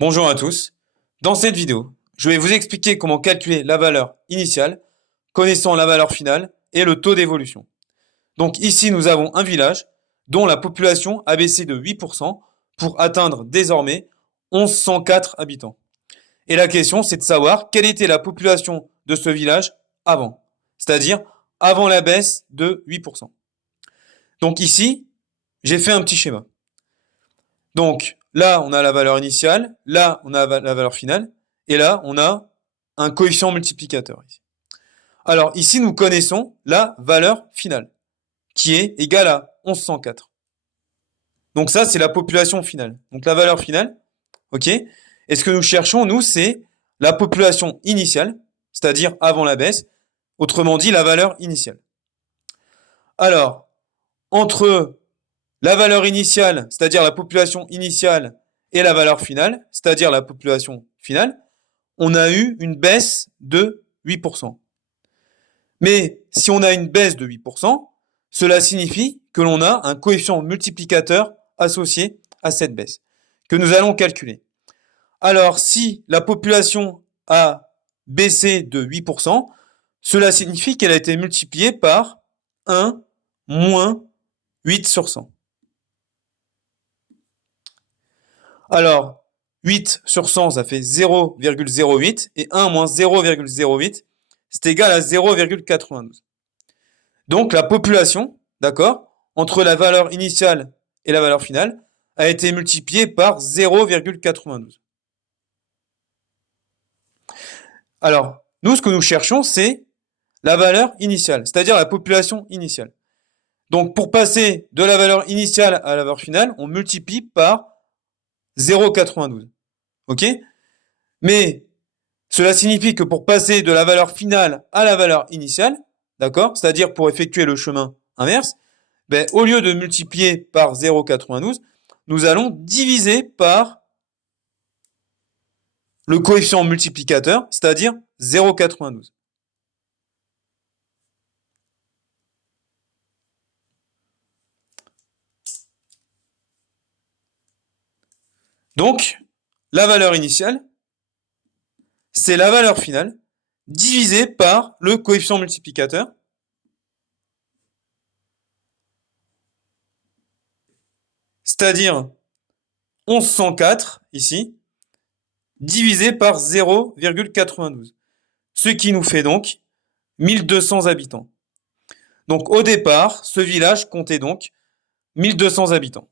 Bonjour à tous. Dans cette vidéo, je vais vous expliquer comment calculer la valeur initiale, connaissant la valeur finale et le taux d'évolution. Donc ici, nous avons un village dont la population a baissé de 8% pour atteindre désormais 1104 habitants. Et la question, c'est de savoir quelle était la population de ce village avant, c'est-à-dire avant la baisse de 8%. Donc ici, j'ai fait un petit schéma. Donc là, on a la valeur initiale, là, on a la valeur finale, et là, on a un coefficient multiplicateur. Alors ici, nous connaissons la valeur finale, qui est égale à 1104. Donc ça, c'est la population finale. Donc la valeur finale, ok. Et ce que nous cherchons, nous, c'est la population initiale, c'est-à-dire avant la baisse, autrement dit, la valeur initiale. Alors, entre la valeur initiale, c'est-à-dire la population initiale, et la valeur finale, c'est-à-dire la population finale, on a eu une baisse de 8%. Mais si on a une baisse de 8%, cela signifie que l'on a un coefficient multiplicateur associé à cette baisse, que nous allons calculer. Alors, si la population a baissé de 8%, cela signifie qu'elle a été multipliée par 1 moins 8 sur 100. Alors, 8 sur 100, ça fait 0,08, et 1 moins 0,08, c'est égal à 0,92. Donc, la population, d'accord, entre la valeur initiale et la valeur finale, a été multipliée par 0,92. Alors, nous, ce que nous cherchons, c'est la valeur initiale, c'est-à-dire la population initiale. Donc, pour passer de la valeur initiale à la valeur finale, on multiplie par 0,92. Ok? Mais cela signifie que pour passer de la valeur finale à la valeur initiale, d'accord? C'est-à-dire pour effectuer le chemin inverse, au lieu de multiplier par 0,92, nous allons diviser par le coefficient multiplicateur, c'est-à-dire 0,92. Donc, la valeur initiale, c'est la valeur finale divisée par le coefficient multiplicateur, c'est-à-dire 1104 ici, divisé par 0,92. Ce qui nous fait donc 1200 habitants. Donc au départ, ce village comptait donc 1200 habitants.